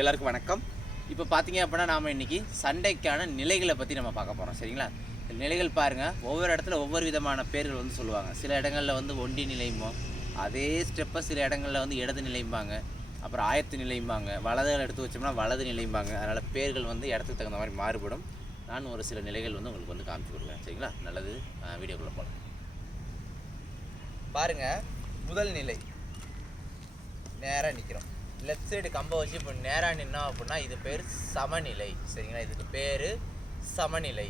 எல்லாருக்கும் வணக்கம். இப்போ பார்த்தீங்க அப்படின்னா நாம் இன்றைக்கி சண்டைக்கான நிலைகளை பற்றி நம்ம பார்க்க போகிறோம். சரிங்களா? இந்த நிலைகள் பாருங்கள், ஒவ்வொரு இடத்துல ஒவ்வொரு விதமான பேர்கள் வந்து சொல்லுவாங்க. சில இடங்களில் வந்து ஒண்டி நிலையுமோ, அதே ஸ்டெப்பை சில இடங்களில் வந்து இடது நிலையும்பாங்க, அப்புறம் ஆயத்து நிலையும்பாங்க, வலதுகள் எடுத்து வச்சோம்னா வலது நிலையும்பாங்க. அதனால் பேர்கள் வந்து இடத்துக்கு தகுந்த மாதிரி மாறுபடும். நான் ஒரு சில நிலைகள் வந்து உங்களுக்கு வந்து காமிச்சு கொடுக்குறேன். சரிங்களா? நல்லது. வீடியோக்குள்ளே போகலாம். பாருங்கள், முதல் நிலை நேராக நிற்கிறோம். லெஃப்ட் சைடு கம்பை வச்சு இப்போ நேராக நின்னோம் அப்படின்னா இது பேர் சமநிலை. சரிங்களா? இதுக்கு பேர் சமநிலை.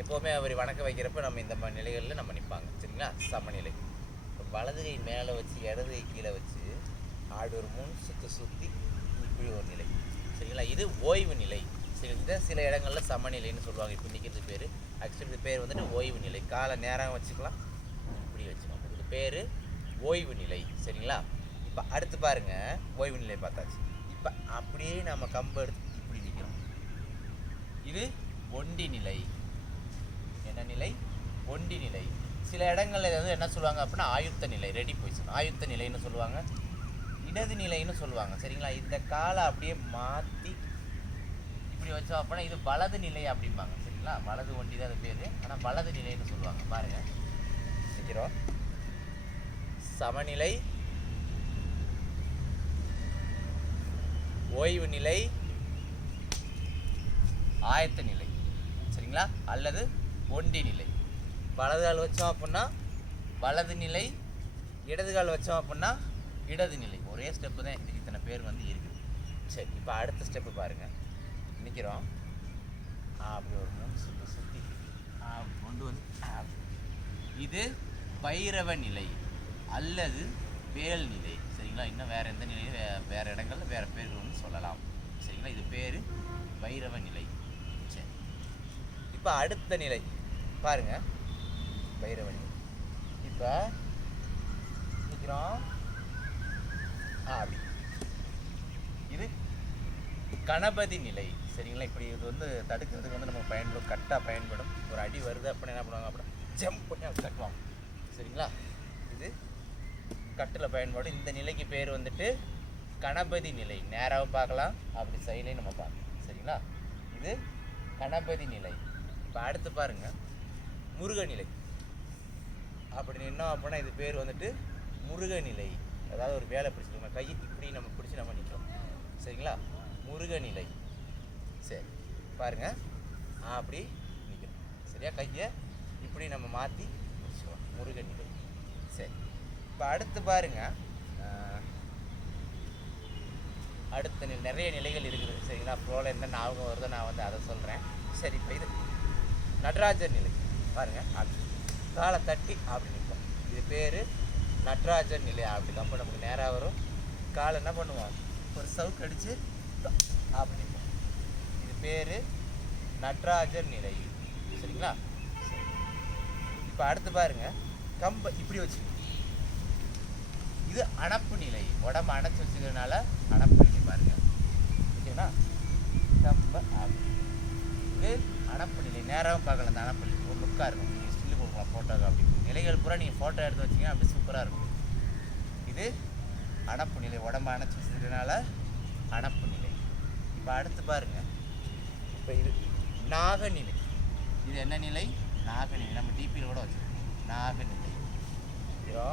எப்போவுமே அவர் வணக்க வைக்கிறப்ப நம்ம இந்த மாதிரி நிலைகளில் நம்ம நிற்பாங்க. சரிங்களா? சமநிலை. இப்போ வலது கை மேலே வச்சு இடது கை கீழே வச்சு ஆடு ஒரு முன் சுற்றி இப்படி ஒரு நிலை. சரிங்களா? இது ஓய்வு நிலை. சரி, இதை சில இடங்களில் சமநிலைன்னு சொல்லுவாங்க. இப்போ நிற்கிறது பேர் ஆக்சுவலி இது பேர் வந்துட்டு ஓய்வு நிலை. காலை நேராக வச்சுக்கலாம், இப்படி வச்சுக்கோங்க. இது பேர் ஓய்வு நிலை. சரிங்களா? இப்போ அடுத்து பாருங்கள், ஓய்வு நிலை பார்த்தாச்சு. இப்போ அப்படியே நம்ம கம்பு எடுத்து இப்படி நிற்கிறோம். இது ஒண்டி நிலை. என்ன நிலை? ஒண்டி நிலை. சில இடங்களில் வந்து என்ன சொல்லுவாங்க அப்படின்னா ஆயுத்த நிலை, ரெடி பொசிஷன், ஆயுத்த நிலைன்னு சொல்லுவாங்க, இடது நிலைன்னு சொல்லுவாங்க. சரிங்களா? இந்த காலை அப்படியே மாற்றி இப்படி வச்சோம் அப்படின்னா இது வலது நிலை அப்படிம்பாங்க. சரிங்களா? வலது ஒண்டி தான் அது பேர், ஆனால் வலது நிலைன்னு சொல்லுவாங்க. பாருங்கள், நிற்கிறோம். சமநிலை, ஓய்வு நிலை, ஆயத்த நிலை. சரிங்களா? அல்லது ஒண்டி நிலை. வலது கால் வச்சோம் அப்படின்னா வலது நிலை, இடது கால் வச்சோம் அப்படின்னா இடது நிலை. ஒரே ஸ்டெப்பு தான், இதுக்கு இத்தனை பேர் வந்து இருக்குது. சரி, இப்போ அடுத்த ஸ்டெப்பு பாருங்கள். நிற்கிறோம், அப்படி ஒரு மூணு சுற்றி கொண்டு வந்து இது பைரவ நிலை அல்லது வேல் நிலை. சரிங்களா? இன்னும் வேறு எந்த நிலையும் வேறு இடங்களில் வேறு பேர்கள் வந்து சொல்லலாம். சரிங்களா? இது பேர் பைரவ நிலை. சரி, இப்போ அடுத்த நிலை பாருங்கள், பைரவ நிலை. இப்போ நிற்கிறோம், அப்படி இது கணபதி நிலை. சரிங்களா? இப்படி இது வந்து தடுக்கிறதுக்கு வந்து நமக்கு பயன்படும், கட்டாக பயன்படும். ஒரு அடி வருது அப்படின்னா என்ன பண்ணுவாங்க அப்படின்னா ஜம்ப் பண்ணி அப்படி கட்டுவாங்க. சரிங்களா? இது கட்டில் பயன்பாடு. இந்த நிலைக்கு பேர் வந்துட்டு கணபதி நிலை. நேராகவும் பார்க்கலாம், அப்படி சைட்லையும் நம்ம பார்க்கலாம். சரிங்களா? இது கணபதி நிலை. இப்போ அடுத்து பாருங்கள், முருகநிலை. அப்படி நின்னோம் அப்படின்னா இது பேர் வந்துட்டு முருகநிலை. அதாவது ஒரு வேலை பிடிச்சிருக்கோம், கை இப்படி நம்ம பிடிச்சி நம்ம நிற்கிறோம். சரிங்களா? முருகநிலை. சரி, பாருங்கள், அப்படி நிற்கிறோம். சரியா? கையை இப்படி நம்ம மாற்றி பிடிச்சிக்கலாம், முருகநிலை. சரி, இப்போ அடுத்து பாருங்கள், அடுத்த நிறைய நிலைகள் இருக்குது. சரிங்களா? ஃப்ளோவில் என்ன ஞாபகம் வருதோ நான் வந்து அதை சொல்கிறேன். சரி, இப்போ இது நடராஜர் நிலை. பாருங்கள், அப்படி காலை தட்டி அப்படி நிற்போம். இது பேர் நடராஜர் நிலை. அப்படி கம்ப நமக்கு நேராக வரும். காலை என்ன பண்ணுவோம், ஒரு சவுக்கு அடித்து அப்படி நிற்போம். இது பேர் நடராஜர் நிலை. சரிங்களா? இப்போ அடுத்து பாருங்கள், கம்பை இப்படி வச்சு இது அணப்பு நிலை. உடம்பு அணைச்சி வச்சுக்கிறதுனால அணப்பு நிலை. பாருங்கள், ஓகேங்களா? கம்ப இது அணப்பு நிலை. நேராகவும் பார்க்கலாம். அந்த அணப்பு நிலை ஒரு லுக்காக இருக்கும். நீங்கள் ஸ்டில்லு கொடுக்கலாம் ஃபோட்டோக்கு. அப்படி நிலைகள் பூரா நீங்கள் ஃபோட்டோ எடுத்து வச்சிங்கன்னா அப்படி சூப்பராக இருக்கும். இது அணப்பு நிலை, உடம்பு அணைச்சி வச்சுக்கிறதுனால அணப்பு நிலை. இப்போ அடுத்து பாருங்கள், இப்போ இது நாகநிலை. இது என்ன நிலை? நாகநிலை. நம்ம டிபியில் கூட வச்சுருக்கோம், நாகநிலை. இதோ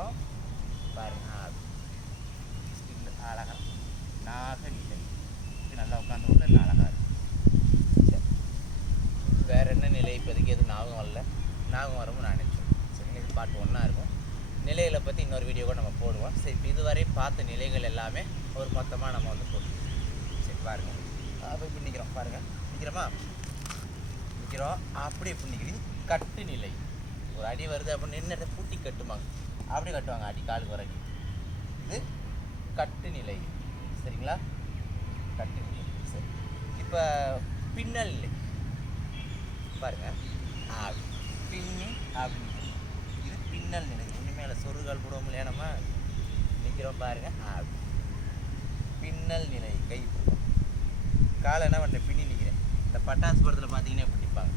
பாருங்க, அழகாக நாகநிலை. நல்லா உட்காந்து கூட அழகாக இருக்கும். சரி, வேறு என்ன நிலை இப்போதைக்கு எதுவும் ஞாபகம் வரல. ஞாபகம் வரவும் நான் நினச்சோம். சரி, இது பாட்டு ஒன்றா இருக்கும். நிலைகளை பற்றி இன்னொரு வீடியோ கூட நம்ம போடுவோம். சரி, இப்போ இதுவரை பார்த்த நிலைகள் எல்லாமே ஒரு மொத்தமாக நம்ம வந்து போடுவோம். சரி, பாருங்கள், அப்போ இப்படி நிற்கிறோம். பாருங்கள், நிற்கிறோமா? நிற்கிறோம், அப்படி இப்படி நிற்கிறது கட்டு நிலை. ஒரு அடி வருது அப்படின்னு நின்று பூட்டி கட்டுவாங்க, அப்படி கட்டுவாங்க, அடி காலுக்கு ஒரு அடி. இது கட்டு நிலை. சரிங்களா? கட்டு நிலை. சரி, இப்போ பின்னல் நிலை. பாருங்கள், அப்படி பின்னி அப்படி. இது பின்னல் நிலை. இனிமேல் சொருகால் போடுவோம் இல்லையா நம்ம, நிற்கிறோம். பாருங்கள், அப்படி பின்னல் நிலை. கை காலை என்ன பண்ணுறேன், பின்னி நிற்கிறேன். இந்த பட்டாசு படத்தில் பார்த்தீங்கன்னா இப்படி நிற்பாங்க.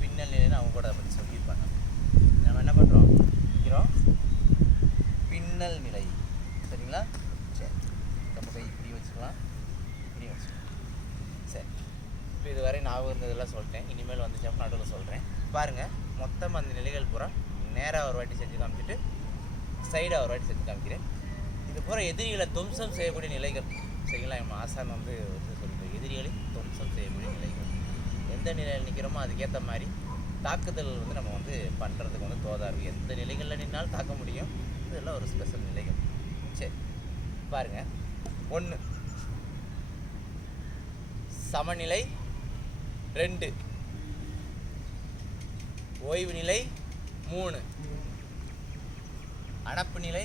பின்னல் நிலைன்னு அவங்க கூட அதை பற்றி சொல்லியிருப்பாங்க. நம்ம என்ன பண்ணுறோம், நிற்கிறோம், பின்னல் நிலை. சரிங்களா? சரி, நம்ம கை இப்படி வச்சுக்கலாம், இப்படி வச்சுக்கலாம். ஞாபகம் இருந்ததெல்லாம் சொல்லிட்டேன். இனிமேல் வந்துச்சு அப்போ நடுவில் சொல்கிறேன். பாருங்கள், மொத்தம் அந்த நிலைகள் பூரா நேராக ஒரு வாட்டி செஞ்சு காமிச்சிட்டு சைடாக ஒரு வாட்டி செஞ்சு காமிக்கிறேன். இது பூரா எதிரிகளை துவம்சம் செய்யக்கூடிய நிலைகள். சரிங்களா? நம்ம ஆசான் வந்து சொல்லிட்டு எதிரிகளை துவம்சம் செய்யக்கூடிய நிலைகள். எந்த நிலையில் நிற்கிறோமோ அதுக்கேற்ற மாதிரி தாக்குதல் வந்து நம்ம வந்து பண்ணுறதுக்கு வந்து தோதாரு. எந்த நிலைகளில் நின்னாலும் தாக்க முடியும். இதெல்லாம் ஒரு ஸ்பெஷல் நிலைகள். சரி பாருங்கள். 1 சமநிலை, 2 ஓய்வு நிலை, 3 அணப்பு நிலை,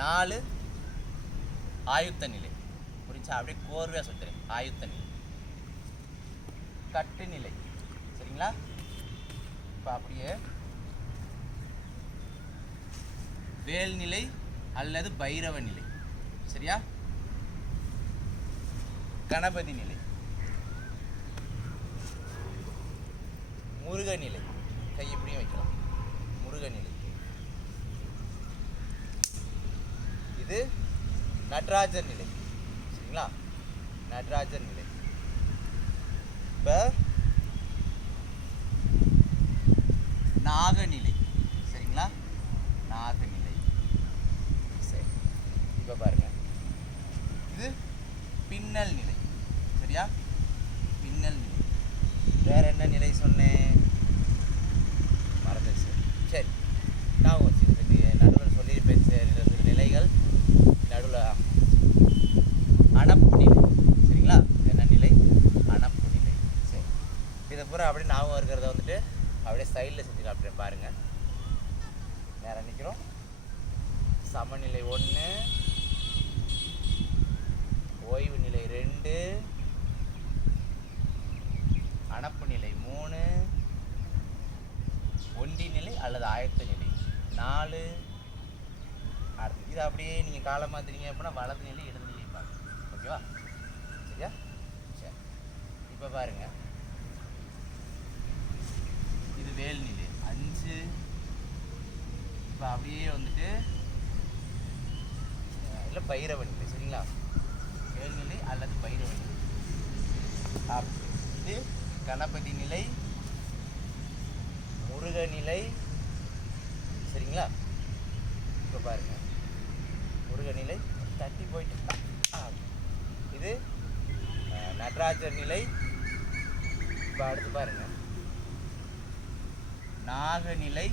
4 ஆயுத்த நிலை. புரிஞ்சா? அப்படியே கோர்வையாக சொல்லிட்டேன். ஆயுத்த நிலை, கட்டு நிலை. சரிங்களா? இப்போ அப்படியே வேல் நிலை அல்லது பைரவ நிலை. சரியா? கணபதி நிலை, முருக நிலை. கை இப்படியும் வைக்கலாம். முருக நிலை. இது நடராஜர் நிலை. சரிங்களா? நடராஜர் நிலை. இப்போ நாகநிலை. சரிங்களா? நாகநிலை. சரி, இப்போ பாருங்க, இது பின்னல் நிலை. சரியா? பின்னல் நிலை. வேற என்ன நிலை சொன்னேன்? மறந்துச்சு. சரி, நான் வச்சுருக்கு நடுவில் சொல்லியிருப்பேன். சில நிலைகள் நடுவில் அணப்பு நிலை. சரிங்களா? என்ன நிலை? அணப்பு நிலை. சரி, இதை பூரா அப்படியே ஞாபகம் இருக்கிறத வந்துட்டு அப்படியே சைடில் செஞ்சு காட்டுறேன். பாருங்கள், நேரம் நிற்கிறோம். சமநிலை 1, ஓய்வு நிலை 2, அணப்பு நிலை 3, ஒண்டி நிலை அல்லது ஆயத்த நிலை 4. அடுத்து இது அப்படியே நீங்கள் காலம் மாற்றினீங்க அப்படின்னா வலது நிலை, இடது நிலை பார்க்கணும். ஓகேவா? சரியா? சரி, இப்போ பாருங்கள், இது வேல் நிலை 5. இப்போ அப்படியே வந்துட்டு இல்லை பைரவ நிலை. சரிங்களா? வேல் நிலை அல்லது பைரவ நிலை. இது கணபதி நிலை, முருக நிலை. சரிங்களா? இப்போ பாருங்க, முருக நிலை தட்டி போயிட்டு. இது நடராஜர் நிலை. இப்போ அடுத்து பாருங்க, நாகநிலை.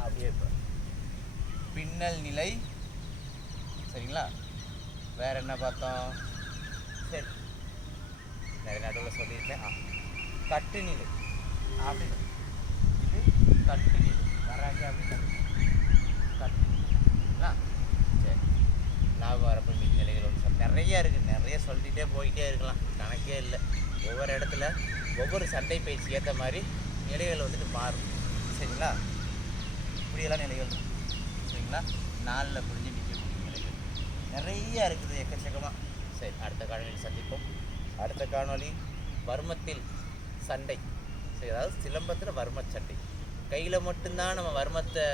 அப்படியே பின்னல் நிலை. சரிங்களா? வேற என்ன பார்த்தோம்? சரி, நிறைய நடுவில் சொல்லியிருக்கேன். கட்டு நிலை. அப்படி இது கட்டு நிலை. வராங்க அப்படி கட்டு நிலைங்களா? சரி, ஞாபகம் வரப்போ மீதி நிலைகள் வந்து நிறையா இருக்குது. நிறைய சொல்லிகிட்டே போய்கிட்டே இருக்கலாம், கணக்கே இல்லை. ஒவ்வொரு இடத்துல ஒவ்வொரு சண்டை பயிற்சி ஏற்ற மாதிரி நிலைகள் வந்துட்டு மாறும். சரிங்களா? இப்படியெல்லாம் நிலைகள் இருக்குது. சரிங்களா? நாளில் புரிஞ்சு நிற்கக்கூடிய நிலைகள் நிறையா இருக்குது, எக்கச்சக்கமாக. சரி, அடுத்த காணொலியில் சந்திப்போம். அடுத்த காணொலி வர்மத்தில் சண்டை. சரி, அதாவது சிலம்பத்தில் வர்ம சண்டை. கையில் மட்டும்தான் நம்ம வர்மத்தை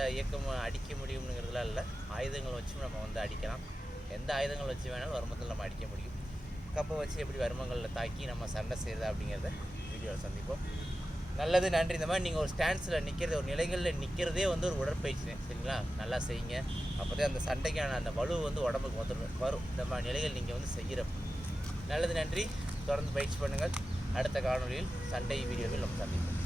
அடிக்க முடியும்ங்கிறதுலாம் இல்லை. ஆயுதங்கள் வச்சும் நம்ம வந்து அடிக்கலாம். எந்த ஆயுதங்கள் வச்சு வேணாலும் வர்மத்தில் நம்ம அடிக்க முடியும். கப்பை வச்சு எப்படி வர்மங்களில் தாக்கி நம்ம சண்டை செய்கிறது அப்படிங்கிறத வீடியோவில் சந்திப்போம். நல்லது, நன்றி. இந்த மாதிரி நீங்கள் ஒரு ஸ்டாண்ட்ஸில் நிற்கிறது, ஒரு நிலைகளில் நிற்கிறதே வந்து ஒரு உடற்பயிற்சி. சரிங்களா? நல்லா செய்யுங்க. அப்போ தான் அந்த சண்டைக்கான அந்த வலு வந்து உடம்புக்கு வரும். இந்த மாதிரி நிலைகள் நீங்கள் வந்து செய்கிறப்ப. நல்லது, நன்றி. தொடர்ந்து பயிற்சி பண்ணுங்கள். அடுத்த காணொலியில் சண்டை வீடியோவில் நம்ம சந்திப்போம்.